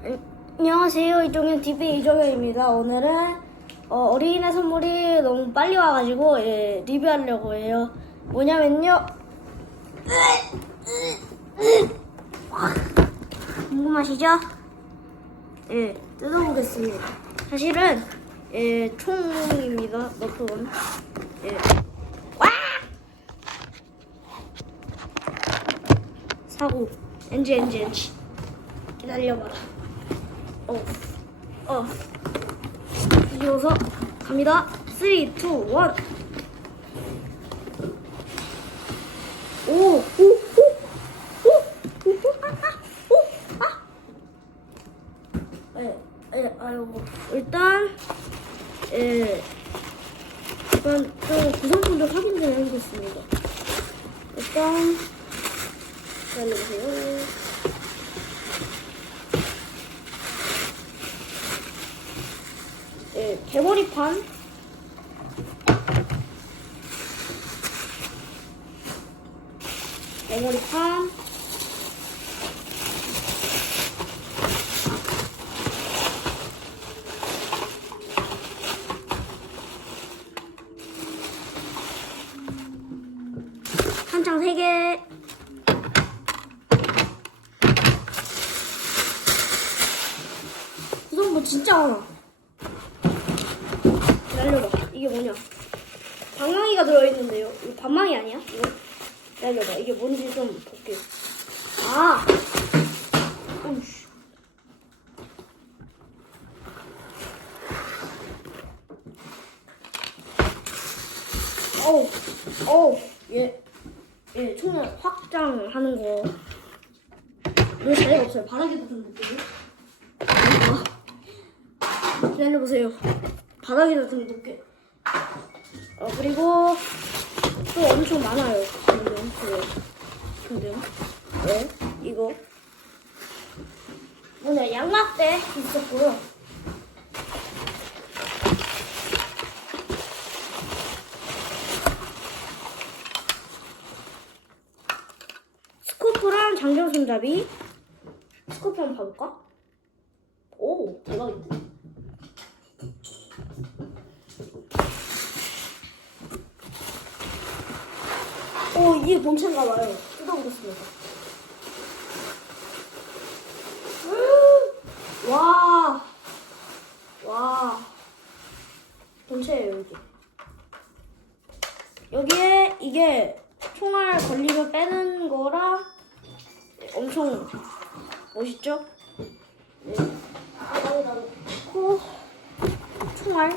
안녕하세요. 이종현 TV 이종현입니다. 오늘은 어, 어린이날 선물이 너무 빨리 와가지고 예, 리뷰하려고 해요. 뭐냐면요. 궁금하시죠? 예, 뜯어보겠습니다. 사실은 예, 총입니다. 너프원. 예. 와! 사고. 엔지 엔지 엔지. 기다려봐라. 어, 어. 이어서 갑니다. 3, 2, 1. 오, 오, 오, 오, 오, 아, 아, 오, 아. 예, 예, 아이고. 일단, 예, 일단 좀 구성품 좀 확인 좀 해보겠습니다. 일단, 기다려보세요. 예, 개머리판. 개머리판. 한 장 세 개. 이건 뭐 진짜 많아. 기다려봐. 이게 뭐냐? 방망이가 들어있는데요. 이거 방망이 아니야? 이거? 기다려봐. 이게 뭔지 좀 볼게요. 아! 어이씨. 어우, 어우, 얘, 얘 총알 확장하는 거. 왜 자리가 없어요? 바닥에도 좀 볼게요. 아. 기다려보세요. 바닥에다 좀 높게. 어, 그리고 또 엄청 많아요. 등등, 그, 등등. 네, 이거. 뭐냐, 양막대 있었고요. 스코프랑 장전 손잡이. 스코프 한번 봐볼까? 오, 대박인데? 어, 이게 본체인가 봐요. 뜯어보겠습니다. 음, 와, 와, 본체예요 여기. 여기에 이게 총알 걸리면 빼는 거랑 엄청 멋있죠? 네. 여기다 놓고 총알.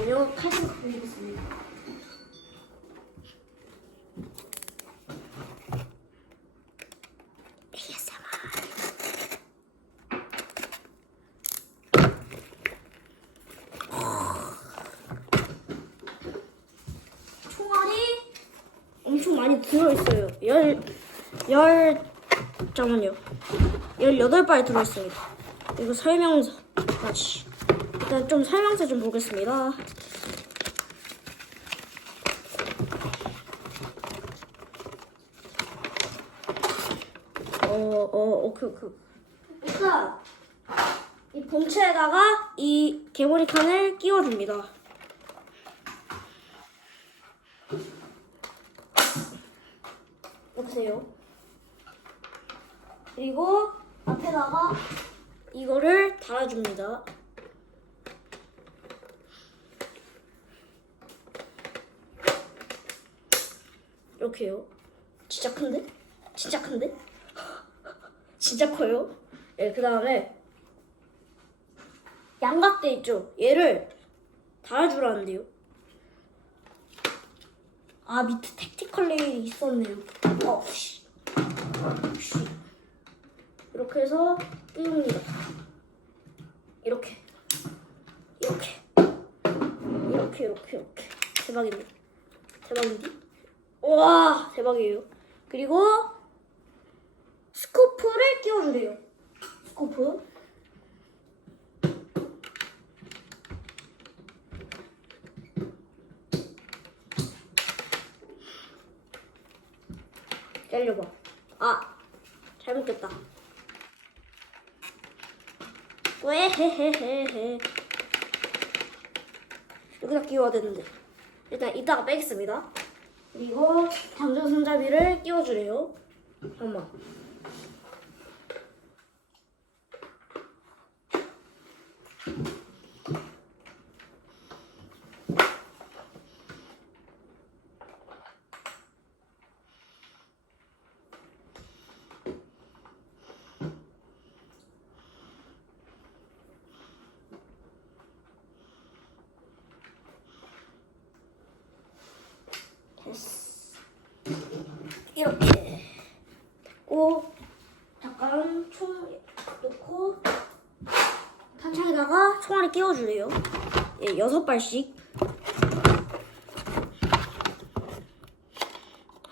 다음은요 칼좀 엄청 많이 들어있어요. 열, 열, 잠깐만요. 18발 들어있습니다. 이거 설명서. 다시. 일단 좀 설명서 좀 보겠습니다. 어, 어, 오케이, 오케이. 일단, 이 본체에다가 이 개머리 칸을 끼워줍니다. 보세요. 그리고 앞에다가 이거를 달아줍니다. 이렇게요. 진짜 큰데? 진짜 큰데? 진짜 커요. 예, 그 다음에 양각대 있죠? 얘를 달아주라는데요. 아, 밑에 택티컬 레일이 있었네요. 어, 씨. 씨. 이렇게 해서 띄웁니다. 이렇게. 이렇게. 이렇게, 이렇게, 이렇게. 대박인데? 대박인데? 와, 대박이에요. 그리고 스코프를 끼워주래요. 스코프. 기다려봐. 아, 잘 먹겠다. 왜헤헤헤헤. 여기다 끼워야 되는데. 일단 이따가 빼겠습니다. 그리고 당근 손잡이를 끼워주래요. 잠깐만. 됐어. 이렇게 됐고 잠깐 총 놓고 끼워주래요. 예, 여섯 발씩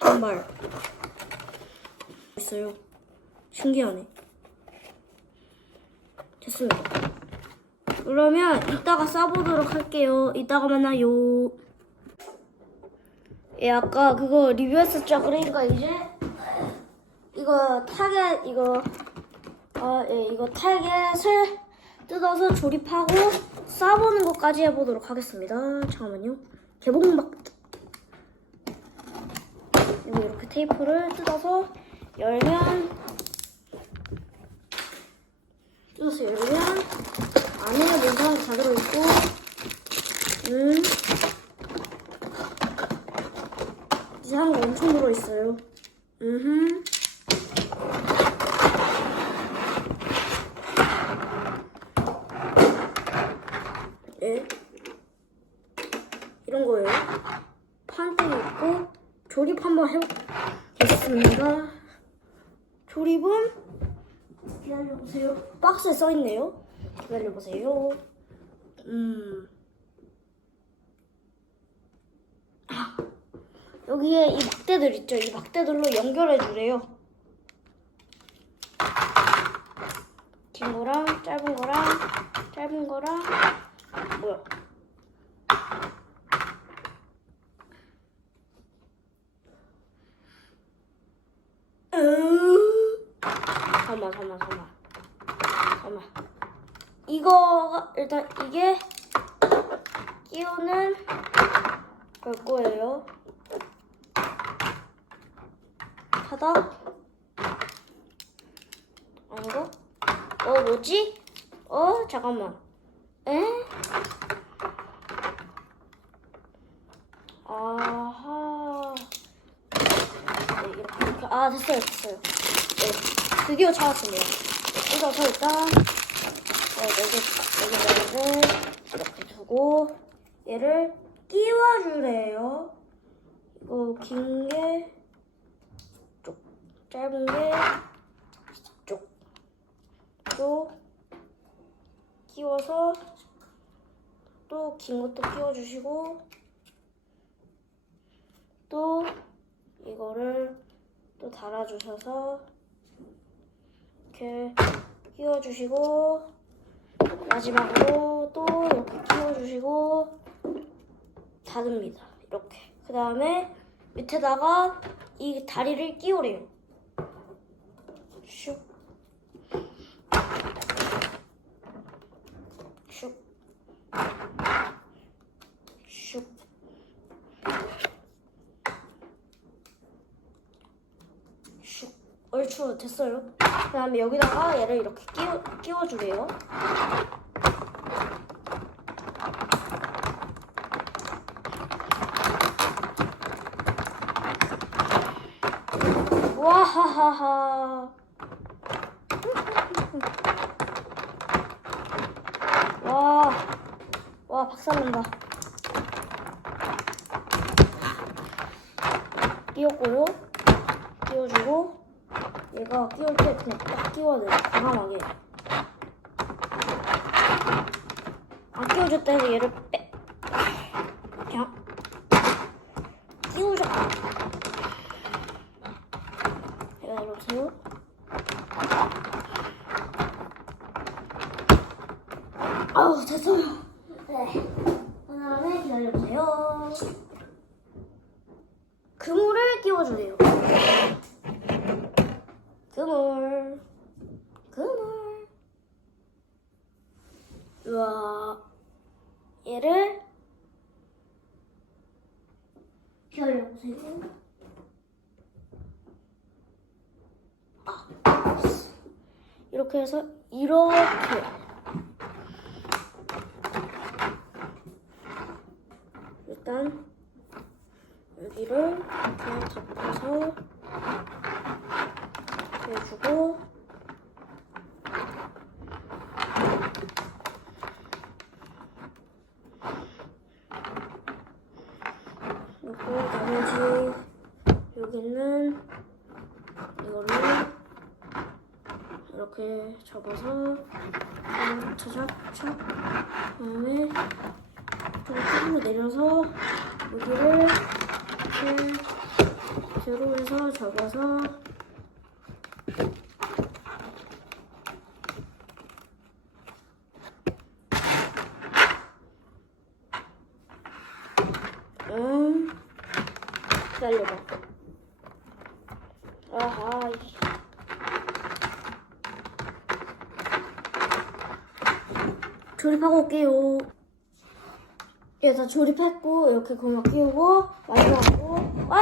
한 발. 있어요. 신기하네. 됐습니다. 그러면 이따가 쏴보도록 할게요. 이따가 만나요. 예, 아까 그거 리뷰했었죠. 그러니까 이제 이거 타겟 이거 아, 예, 이거 타겟을 뜯어서 조립하고 쏴보는 것까지 해보도록 하겠습니다. 잠깐만요. 개봉막 여기 이렇게 테이프를 뜯어서 열면 뜯어서 열면 안에 뭔가 다 들어있고 음 이상한 거 엄청 들어있어요. 음. 예. 이런 거예요. 판땡이 있고 조립 한번 해보겠습니다. 조립은 기다려보세요. 박스에 써있네요. 기다려보세요. 음. 여기에 이 막대들 있죠? 이 막대들로 연결해 주래요. 긴 거랑 짧은 거랑 짧은 거랑 뭐야? 음. 잠깐만 잠깐만 잠깐만 잠깐만 이거 일단 이게 끼우는 걸 거예요. 바닥 아닌가? 어 뭐지? 어 잠깐만 에? 아하 네. 아 됐어요 됐어요 네. 드디어 찾았습니다. 뜯어서 일단 네, 네개 네개 이렇게 두고 얘를 끼워주래요. 이거 긴게 짧은 게 쪽. 또 끼워서 또 긴 것도 끼워주시고 또 이거를 또 달아주셔서 이렇게 끼워주시고 마지막으로 또 이렇게 끼워주시고 닫습니다. 이렇게. 그 다음에 밑에다가 이 다리를 끼우래요. 슉. 슉. 슉. 슉. 얼추 됐어요. 그 다음에 여기다가 얘를 이렇게 끼워, 끼워주래요. 와하하하. 와, 와, 박살난다. 끼웠고요. 끼워주고, 얘가 끼울 때 그냥 딱 끼워야 돼요. 과감하게. 안 끼워줄 때는 얘를 빼. 그냥 끼우죠. 기다려보세요. 아우, 됐어요. 네. 그 다음에 기다려보세요. 그물을 끼워주래요. 그물. 그물 그물 우와 얘를 이렇게 해서 이렇게. 일단 여기를 이렇게 잡아서 해주고 그리고 나머지 여기는 이거를 이렇게 잡아서 차작착 그다음에 좀 끝으로 내려서 여기를 이렇게 세로에서 잡아서 음 기다려봐 아하 이씨. 조립하고 올게요 예, 다 조립했고 이렇게 고마 끼우고 마지막으로 와!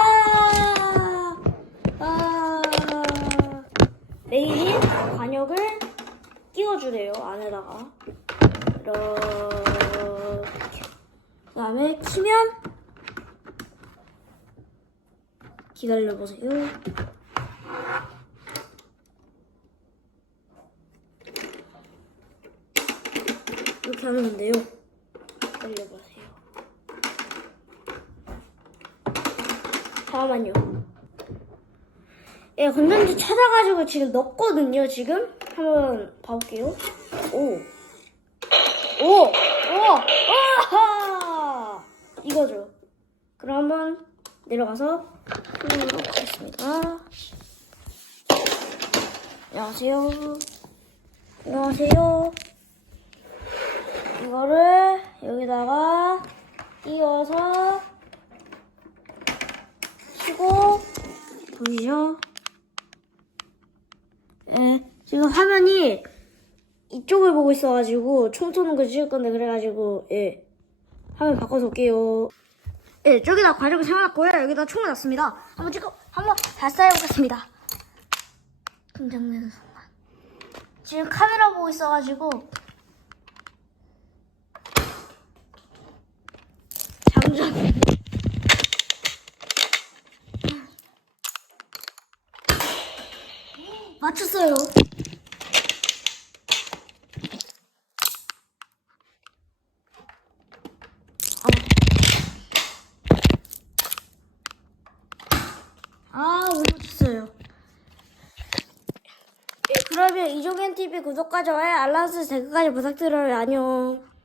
아! 레일인 관역을 끼워주래요 안에다가 이렇게 그다음에 키면 기다려보세요 이렇게 하면 돼요 기다려보세요 잠깐만요 예, 건전지 찾아가지고 지금 넣었거든요, 지금. 한번 봐볼게요. 오. 오! 오! 아하! 이거죠. 그럼 한번 내려가서 해보도록 하겠습니다. 안녕하세요. 안녕하세요. 이거를 여기다가 끼워서 치고 보이죠? 예, 지금 화면이 이쪽을 보고 있어가지고 총 쏘는 거 찍을 건데 그래가지고 예 화면 바꿔서 올게요. 예, 저기다 과정을 세워놨고요. 여기다 총을 놨습니다. 한번 찍어 한번 발사해보겠습니다. 긴장되는 순간. 지금 카메라 보고 있어가지고 장전. 맞췄어요. 아, 못 맞췄어요. 예, 그러면 이종현 TV 구독과 좋아요, 알람 설정, 댓글까지 부탁드려요. 안녕.